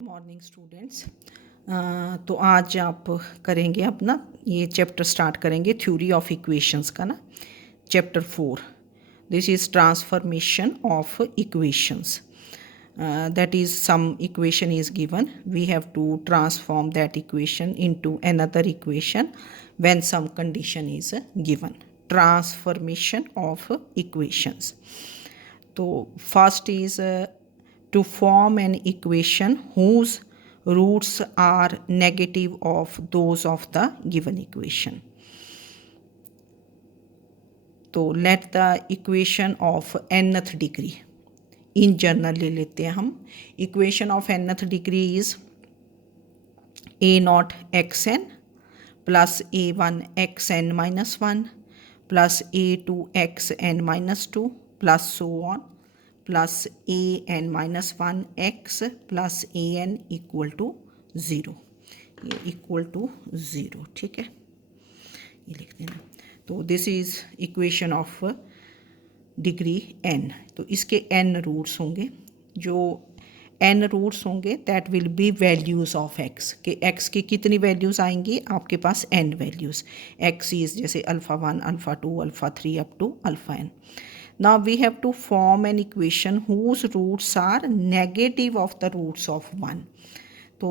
Morning students. तो आज आप करेंगे अपना ये चैप्टर स्टार्ट करेंगे थ्योरी ऑफ इक्वेशंस का ना, chapter 4। This is transformation of equations. That is, some equation is given, we have to transform that equation into another equation when some condition is given. Transformation of equations. So first is to form an equation whose roots are negative of those of the given equation. तो let the equation of nth degree in general ले लेते हैं हम. Equation of nth degree is a naught xn plus a1 xn minus 1 plus a2 xn minus 2 plus so on plus an minus 1 x plus an equal to 0. ये equal to 0, ठीक है, ये लिख देना. तो this is equation of degree n. तो इसके n roots होंगे. जो n रूट्स होंगे that will be values of x, के x की कितनी वैल्यूज़ आएंगी आपके पास, n वैल्यूज़. x इज़ जैसे alpha 1 alpha 2 alpha 3 up to alpha n. Now we have to form an equation whose roots are negative of the roots of 1. तो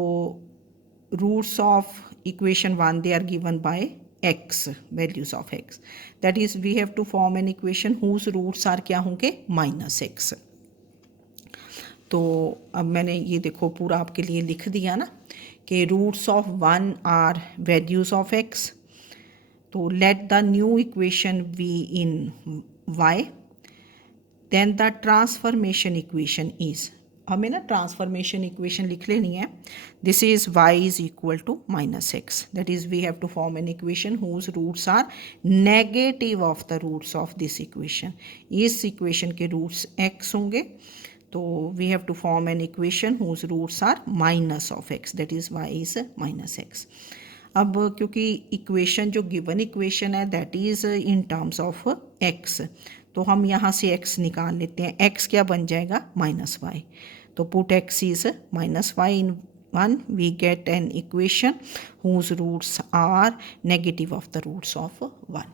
roots of equation 1 they are given by x, values of x. That is, we have to form an equation whose roots are क्या होंगे, minus x. तो अब मैंने ये देखो पूरा आपके लिए लिख दिया ना कि roots of 1 are values of x. तो let the new equation be in y. Then the transformation equation is, हमें ना ट्रांसफॉर्मेशन इक्वेशन लिख लेनी है. This is y is equal to minus X. That is we have to form an equation whose roots are negative of the roots of this equation. इस equation के roots x होंगे. तो we have to form an equation whose roots are minus of x. That is y is minus X. अब क्योंकि equation जो given equation है that is in terms of x, तो हम यहाँ से x निकाल लेते हैं. x क्या बन जाएगा, माइनस वाई. तो put x is minus Y in 1, we get an equation whose roots are negative of the roots of 1.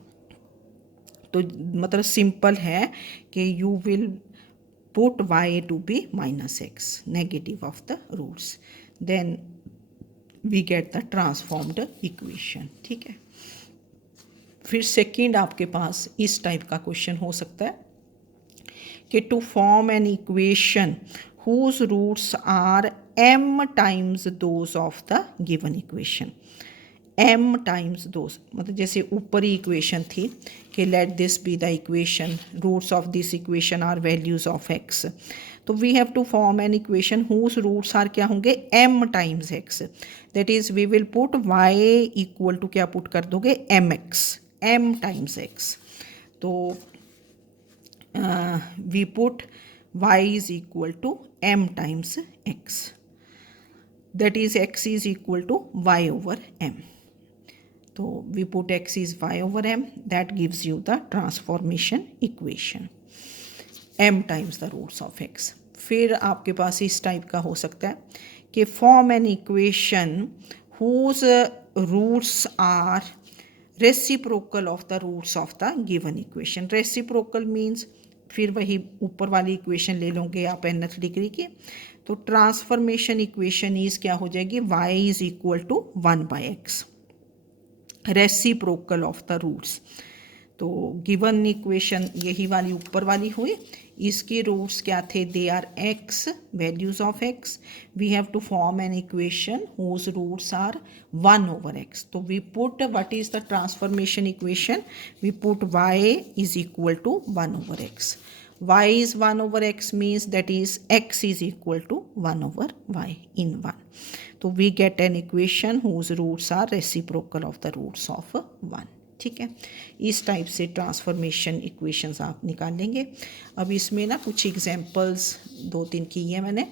तो मतलब सिंपल है कि you will put y to be minus X, negative of the roots, then we get the transformed equation. ठीक है. फिर second आपके पास इस type का क्वेश्चन हो सकता है कि to form an equation whose roots are m times those of the given equation. m times those मतलब जैसे ऊपर ही इक्वेशन थी कि let this be the equation, roots of this equation are values of x. तो we have to form an equation whose roots are क्या होंगे, m times x. That is we will put y equal to क्या put कर दोगे, mx, m times x. तो we put y is equal to m times x. That is x is equal to y over m. तो we put x is y over m. That gives you the transformation equation, m times the roots of x. फिर आपके पास इस type का हो सकता है कि form an equation whose roots are reciprocal of the roots of the given equation. Reciprocal means फिर वही ऊपर वाली इक्वेशन ले लोगे आप nth डिग्री की. तो ट्रांसफॉर्मेशन इक्वेशन इज क्या हो जाएगी, y is equal to 1 by X, reciprocal of the roots. तो गिवन इक्वेशन यही वाली ऊपर वाली हुई, इसके रूट्स क्या थे, they are x, values of x. We have to form an equation whose roots are 1 over x. तो we put what is the transformation equation, we put y is equal to 1 over x. y is 1 over x means that is x is equal to 1 over y in 1. तो we get an equation whose roots are reciprocal of the roots of 1. ठीक है. इस type से transformation equations आप निकाल लेंगे. अब इसमें ना कुछ एग्जांपल्स 2-3 की है मैंने.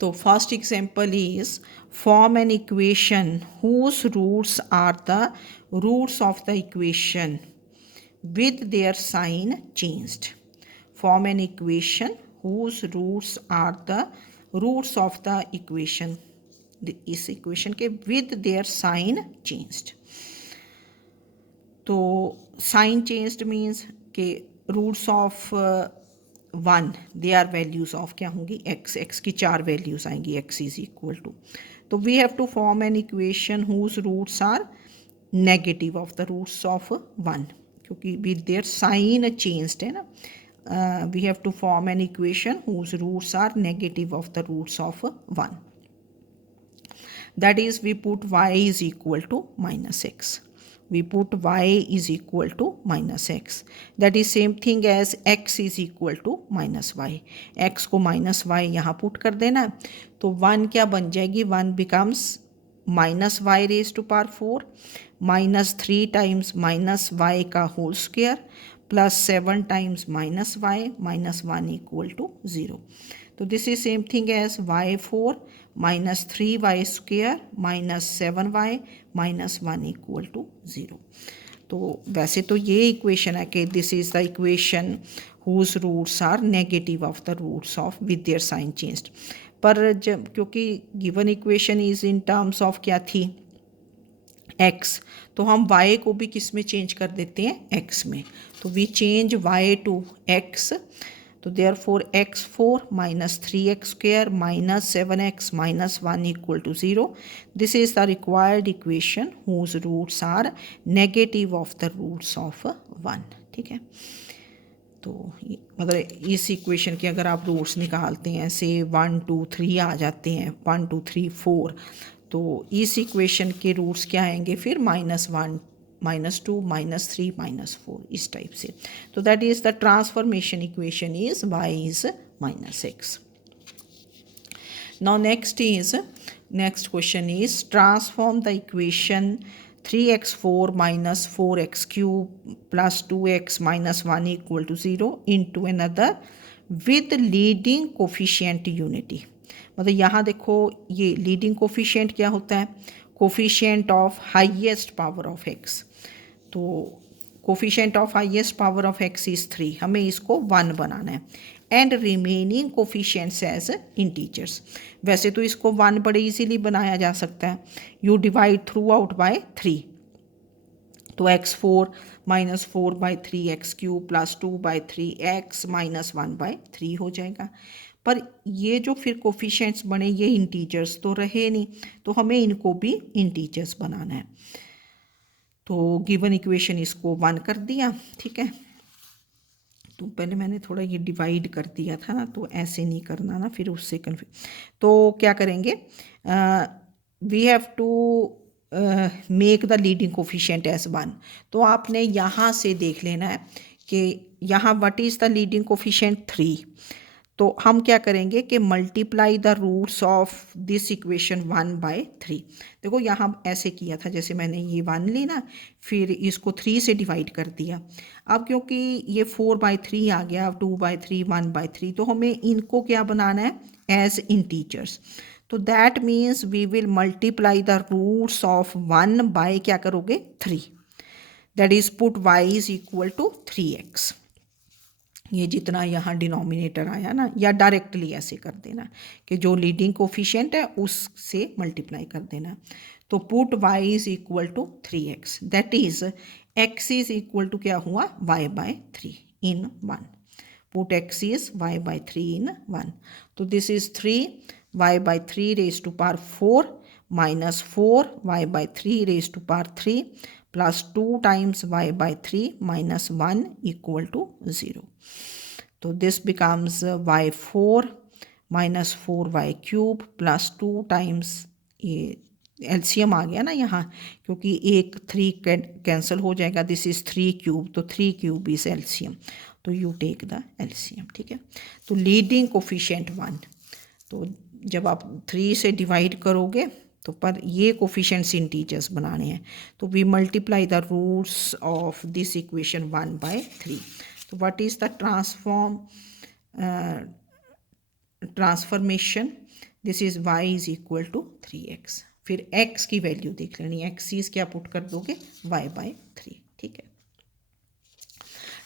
तो first example is form an equation whose roots are the roots of the equation with their sign changed. Form an equation whose roots are the roots of the equation, इस इक्वेशन के with their sign changed. तो sign changed means के roots of 1 they are values of क्या होंगी X, X की 4 values आएंगी, X is equal to. तो we have to form an equation whose roots are negative of the roots of 1, क्योंकि with their sign changed है ना। We have to form an equation whose roots are negative of the roots of 1, that is we put y is equal to minus x, we put y is equal to minus x, that is same thing as x is equal to minus y, x को minus y यहाँ put कर देना। तो 1 क्या बन जाएगी, 1 becomes minus y raised to power 4 minus 3 times minus y का whole square plus 7 times minus y minus 1 equal to 0. तो this is same thing as y4 minus 3y square minus 7y minus 1 equal to 0। तो वैसे तो ये इक्वेशन है कि this is the equation whose roots are negative of the roots of with their sign changed, पर जब क्योंकि given equation is in terms of क्या थी x, तो हम y को भी किस में चेंज कर देते हैं x में, तो we change y to x। तो therefore x4 minus 3x square minus 7x minus 1 equal to 0. This is the required equation whose roots are negative of the roots of 1. ठीक है, तो मतलब इस इक्वेशन के अगर आप रूट्स निकालते हैं से 1 2 3 आ जाते हैं, 1 2 3 4, तो इस इक्वेशन के रूट्स क्या आएंगे फिर -1 -2 -3 -4 इस टाइप से। तो that is the transformation equation is y is -x। Now next question is transform the equation 3x4 minus 4x cube plus 2x minus 1 equal to 0 into another with leading coefficient unity। मतलब यहाँ देखो ये leading coefficient क्या होता है, coefficient of highest power of x। तो coefficient of highest power of x is 3, हमें इसको 1 बनाना है and remaining coefficients as integers. वैसे तो इसको 1 बड़े इजीली बनाया जा सकता है, you divide through out by 3, तो x4 minus 4 by 3 x cube plus 2 by 3 x minus 1 by 3 हो जाएगा। पर ये जो फिर कोफिशिएंट्स बने ये इंटीजर्स तो रहे नहीं, तो हमें इनको भी इंटीजर्स बनाना है। तो गिवन इक्वेशन इसको 1 कर दिया, ठीक है। तो पहले मैंने थोड़ा ये डिवाइड कर दिया था ना, तो ऐसे नहीं करना ना, फिर उससे कन्फ्यूज। तो क्या करेंगे, we have to make the leading coefficient as 1। तो आपने यहाँ से देख लेना है कि यहाँ what is the leading coefficient 3। तो हम क्या करेंगे कि multiply the roots of this equation 1 by 3। देखो यहाँ ऐसे किया था, जैसे मैंने ये 1 ली ना, फिर इसको 3 से डिवाइड कर दिया। अब क्योंकि ये 4 बाई 3 आ गया, 2 बाई 3 1 बाई 3, तो हमें इनको क्या बनाना है एज इंटीजर्स। तो that means we will multiply the roots of 1 by क्या करोगे 3, that is put y is equal to 3x। ये जितना यहाँ डिनोमिनेटर आया ना, या डायरेक्टली ऐसे कर देना कि जो लीडिंग कोफिशिएंट है उससे मल्टीप्लाई कर देना। तो put y is equal to 3x, that is x is equal to क्या हुआ y by 3 in 1। Put x is y by 3 in 1। तो this is 3y by 3 raise to power 4 minus 4y by 3 raise to power 3 plus 2 times y by 3 minus 1 equal to 0। तो this becomes y4 minus 4y cube plus 2 times, ये LCM आ गया ना यहाँ, क्योंकि एक 3 cancel हो जाएगा, दिस इज़ 3 क्यूब, तो 3 क्यूब इज एलसीएम, तो यू टेक द एलसीएम, ठीक है। तो लीडिंग कोफिशिएंट 1, तो जब आप 3 से डिवाइड करोगे तो पर ये कोफिशिएंट्स इंटीजर्स बनाने हैं, तो we multiply the roots of this equation 1 by 3। तो what is the transformation, this is y is equal to 3x। फिर x की वैल्यू देख लेनी, x इज क्या पुट कर दोगे y बाय 3, ठीक है।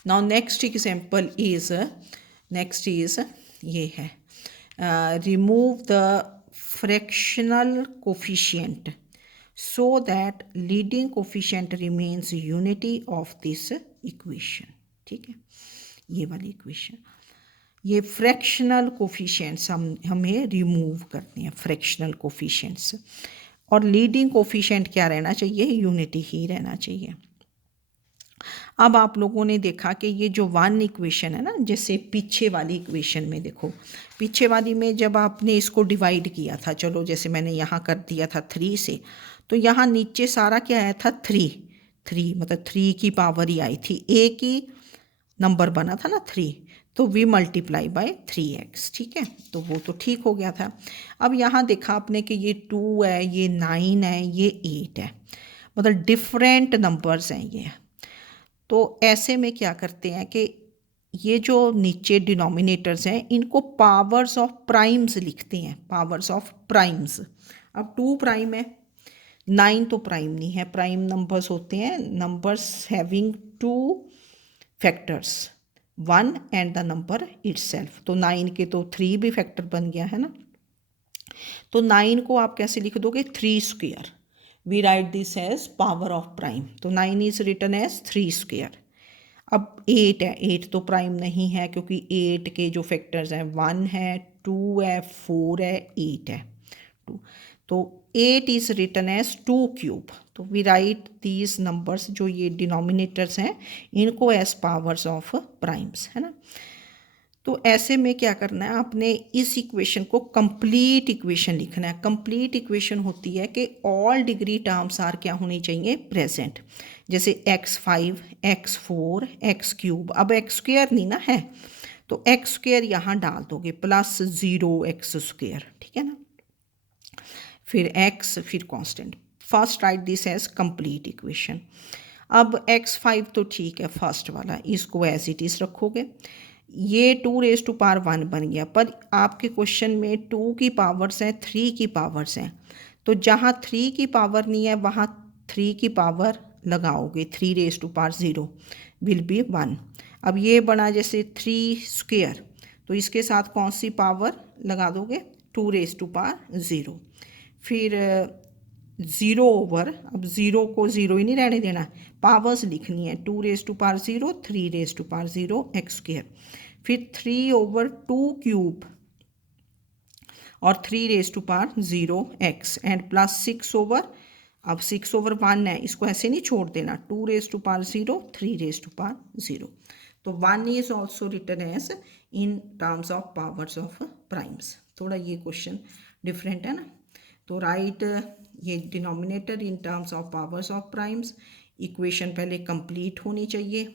नाउ नेक्स्ट एग्जाम्पल इज ये है remove the fractional coefficient so that leading coefficient remains unity of this equation. ठीक है, ये वाली इक्वेशन, ये फ्रैक्शनल कोफिशिएंट्स हमें रिमूव करते हैं, फ्रैक्शनल कोफिशिएंट्स, और लीडिंग कोफिशिएंट क्या रहना चाहिए, यूनिटी ही रहना चाहिए। अब आप लोगों ने देखा कि ये जो वन इक्वेशन है ना, जैसे पीछे वाली इक्वेशन में देखो, पीछे वाली में जब आपने इसको डिवाइड किया था, चलो जैसे मैंने यहाँ कर दिया था 3 से, तो यहाँ नीचे सारा क्या आया था 3 मतलब 3 की पावर ही आई थी, एक ही नंबर बना था ना 3, तो वी मल्टीप्लाई बाय 3x, ठीक है, तो वो तो ठीक हो गया था। अब यहाँ देखा आपने कि ये 2 है, ये 9 है, ये 8 है, मतलब डिफरेंट नंबर्स हैं ये। तो ऐसे में क्या करते हैं कि ये जो नीचे डिनोमिनेटर्स हैं इनको पावर्स ऑफ प्राइम्स लिखते हैं, पावर्स ऑफ प्राइम्स। अब 2 प्राइम है, 9 तो प्राइम नहीं है, प्राइम नंबर्स होते हैं numbers having 2 factors 1 and the number itself. तो 9 के तो 3 भी फैक्टर बन गया है ना, तो 9 को आप कैसे लिख दोगे, 3 square, we write this as power of prime, तो 9 इज रिटन एज 3 स्क्वायर। अब 8 है, 8 तो प्राइम नहीं है क्योंकि 8 के जो फैक्टर्स हैं 1 है, 2 है, 4 है, 8 है, 2, तो 8 इज रिटन एज 2 क्यूब। तो वी राइट दीज नंबर्स, जो ये डिनोमिनेटर्स हैं इनको एज पावर्स ऑफ प्राइम्स, है ना। तो ऐसे में क्या करना है, आपने इस इक्वेशन को कंप्लीट इक्वेशन लिखना है। कंप्लीट इक्वेशन होती है कि ऑल डिग्री टर्म्स आर क्या होनी चाहिए, प्रेजेंट, जैसे x5, x4, x क्यूब, अब x स्क्वायर नहीं ना है तो x स्क्वायर यहाँ डाल दोगे प्लस 0x स्क्वायर, ठीक है ना, फिर x, फिर constant. First write this as complete equation. अब x5 तो ठीक है, फर्स्ट वाला, इसको एज इट इज़ रखोगे, ये 2 रेज़ टू पावर 1 बन गया, पर आपके क्वेश्चन में 2 की पावर्स हैं, 3 की पावर्स हैं, तो जहाँ 3 की पावर नहीं है वहाँ 3 की पावर लगाओगे, 3 raise to power 0 will be 1। अब ये बना जैसे 3 स्क्वायर, तो इसके साथ कौन सी पावर लगा दोगे, 2 रेज़ टू पावर 0, फिर 0 ओवर, अब 0 को 0 ही नहीं रहने देना, पावर्स लिखनी है, 2 raise to power 0, 3 raise to power 0 x square, फिर 3 ओवर 2 क्यूब और 3 raise to power 0 x and plus 6 over, अब 6 ओवर 1 है, इसको ऐसे नहीं छोड़ देना, 2 raise to power 0, 3 raise to power 0, तो 1 is also written as in terms of powers of primes. थोड़ा ये क्वेश्चन डिफरेंट है ना, तो राइट ये denominator in terms of powers of primes. Equation पहले कंप्लीट होनी चाहिए,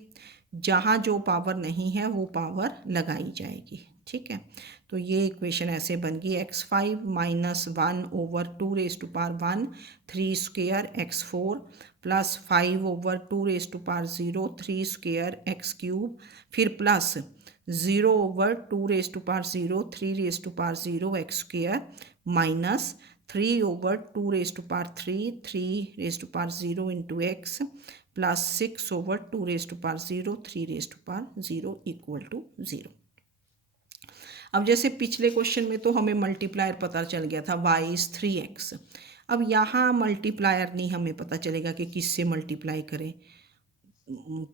जहाँ जो पावर नहीं है वो पावर लगाई जाएगी, ठीक है। तो ये इक्वेशन ऐसे बन गई, x5 minus 1 over 2 raise to power 1 3 square x4 plus 5 over 2 raise to power 0 3 square x cube, फिर plus 0 over 2 raise to power 0 3 raise to power 0 x square minus 3 over 2 raise to power 3 3 raise to power 0 into x plus 6 over 2 raise to power 0 3 raise to power 0 equal to 0। अब जैसे पिछले question में तो हमें multiplier पता चल गया था y इज़ 3x, अब यहाँ मल्टीप्लायर नहीं हमें पता चलेगा कि किससे मल्टीप्लाई करें,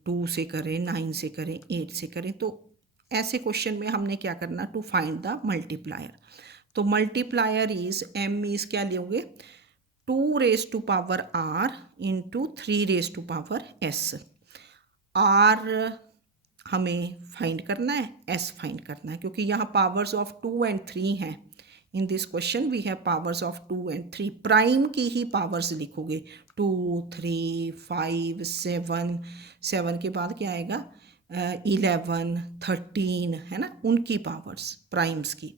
2 से करें, 9 से करें, 8 से करें, तो ऐसे क्वेश्चन में हमने क्या करना, टू फाइंड द मल्टीप्लायर, तो मल्टीप्लायर इज m इज क्या लोगे, 2 raise to power r into 3 raise to power s, r हमें फाइंड करना है, s फाइंड करना है, क्योंकि यहाँ पावर्स ऑफ 2 एंड 3 हैं, in this question we have powers of 2 and 3, prime की ही पावर्स लिखोगे, 2 3 5 7, 7 के बाद क्या आएगा 11 13, है ना, उनकी पावर्स प्राइम्स की,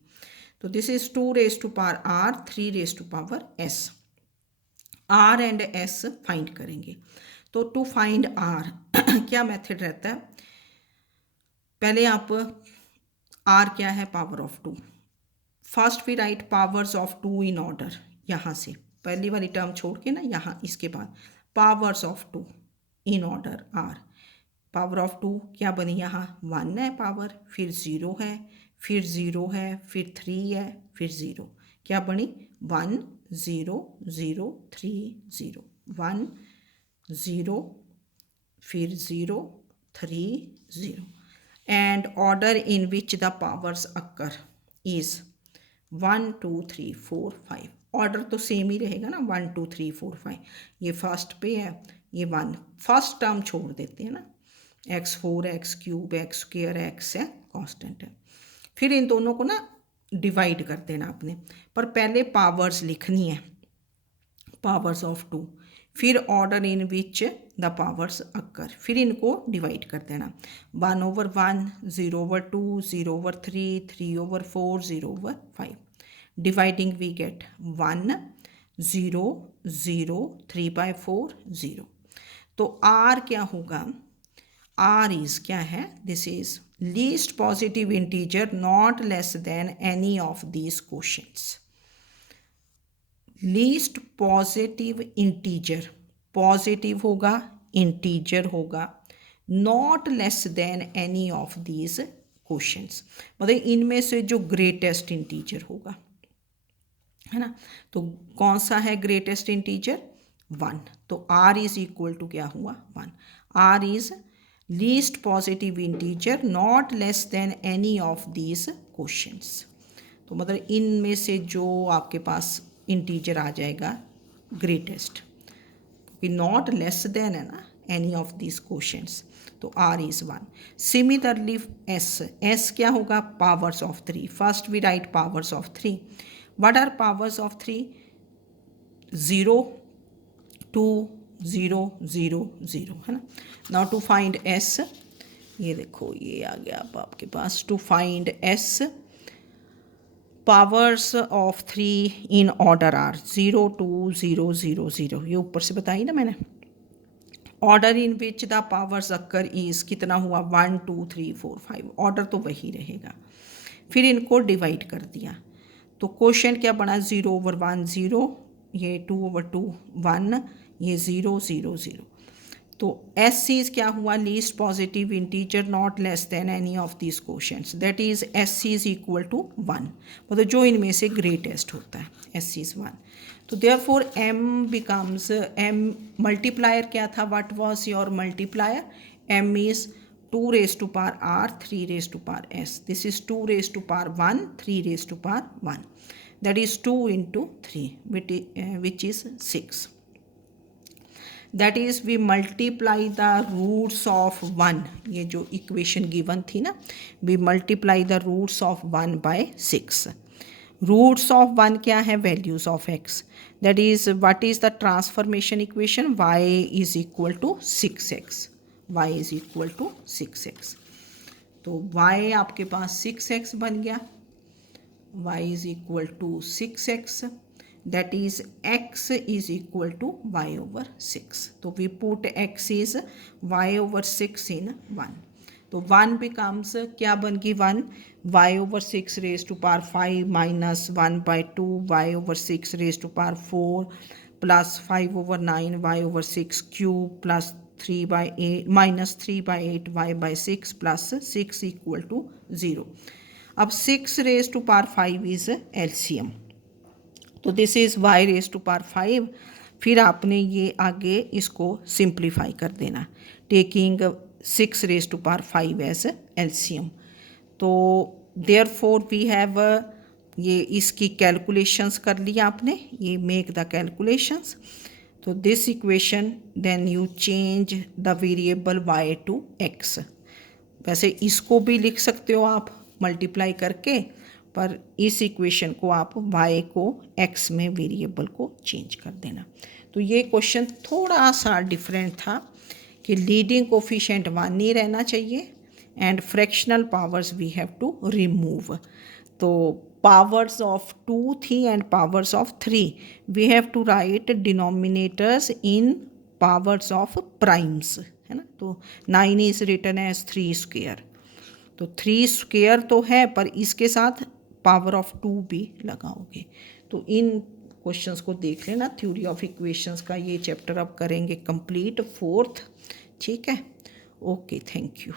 तो this is 2 raise to power r 3 raise to power s, r and s find करेंगे। तो टू फाइंड r क्या मेथड रहता है, पहले आप r क्या है, power of 2, first we write powers of 2 in order, यहाँ से पहली वाली टर्म छोड़ के ना, यहाँ इसके बाद powers of 2 in order r, power of 2 क्या बनी, यहाँ 1 है पावर, फिर 0 है, फिर 0 है, फिर 3 है, फिर 0, क्या बनी 1 0 0 3 0, 1 0 फिर 0 3 0, and order in which the powers occur is 1 2 3 4 5. Order तो सेम ही रहेगा ना, 1 2 3 4 5, ये फर्स्ट पे है, ये 1 फर्स्ट टर्म छोड़ देते हैं ना, x4 x cube x square x है कांस्टेंट है। फिर इन दोनों को ना डिवाइड कर देना आपने, पर पहले पावर्स लिखनी है, पावर्स ऑफ 2, फिर order in which the powers occur, फिर इनको डिवाइड कर देना, 1/1 0/2 0/3 3/4 0/5, डिवाइडिंग वी गेट 1 0 0 3/4 0। तो आर क्या होगा, आर इज क्या है, this is least positive integer not less than any of these quotients. Least positive integer, positive होगा, इंटीजर होगा, not less than any of these quotients, मतलब इनमें से जो ग्रेटेस्ट इंटीजर होगा, है ना। तो कौन सा है ग्रेटेस्ट इंटीजर, 1, तो r इज इक्वल टू क्या हुआ 1, r is least positive integer not less than any of these quotients. तो मतलब इनमें से जो आपके पास इंटीजर आ जाएगा ग्रेटेस्ट, क्योंकि नॉट लेस देन है ना एनी ऑफ दिस क्वोशंट्स, तो r इज 1। सिमिलरली s क्या होगा, powers of 3, first we write powers of 3, what are powers of 3, 0 2 0 0 0, है ना। नाउ टू फाइंड s, ये देखो ये आ गया अब आपके पास, to find s powers of 3 in order r 0 2 0 0 0, ये ऊपर से बताई ना मैंने। Order in which the powers occur is कितना हुआ 1 2 3 4 5, ऑर्डर तो वही रहेगा। फिर इनको डिवाइड कर दिया, तो क्वेश्चन क्या बना, 0/1 0, ये 2/2 1, ये 0 0 0। तो एस सीज क्या हुआ, least positive integer not less than any of this quotients, that is s c is equal to 1, मतलब जो इनमें से ग्रेटेस्ट होता है, एस सी इज 1। तो therefore m becomes, m multiplier क्या था, what was your multiplier, m is 2 raised to power r 3 raised to power s, this is 2 raised to power 1 3 raised to power 1, that is 2 into 3 which is 6, that is we multiply the roots of 1, ये जो equation given थी ना, we multiply the roots of 1 by 6, roots of 1 क्या है, values of x, that is what is the transformation equation, y is equal to 6x, y is equal to 6x, तो y आपके पास 6x बन गया, y is equal to 6x, that is x is equal to y/6, तो we put x is y/6 in 1, तो 1 becomes क्या बन गई 1, y/6 raise to power 5 minus 1/2 y/6 raise to power 4 प्लस 5/9 y/6 cube plus 3/8 minus 3/8 y/6 plus 6 equal to 0। अब 6 raise to power 5 is LCM, तो this is y raise to power 5, फिर आपने ये आगे इसको सिंप्लीफाई कर देना, taking 6 raise to power 5 as LCM. तो देयरफॉर वी हैव, ये इसकी कैलकुलेशंस कर लिया आपने, ये मेक द कैलकुलेशंस, तो this equation then you change the variable y to x, वैसे इसको भी लिख सकते हो आप मल्टीप्लाई करके, पर इस इक्वेशन को आप y को x में वेरिएबल को चेंज कर देना। तो ये क्वेश्चन थोड़ा सा डिफरेंट था कि लीडिंग कोफिशिएंट 1 नहीं रहना चाहिए and fractional powers we have to remove. तो पावर्स ऑफ 2 थी and powers of 3, we have to write denominators in powers of primes, है ना। तो 9 इज रिटन एज 3 स्क्वायर, तो 3 स्क्वायर तो है पर इसके साथ पावर ऑफ 2 भी लगाओगे। तो इन क्वेश्चंस को देख लेना, थ्योरी ऑफ इक्वेशंस का ये चैप्टर अब करेंगे कंप्लीट 4th, ठीक है। Okay, thank you.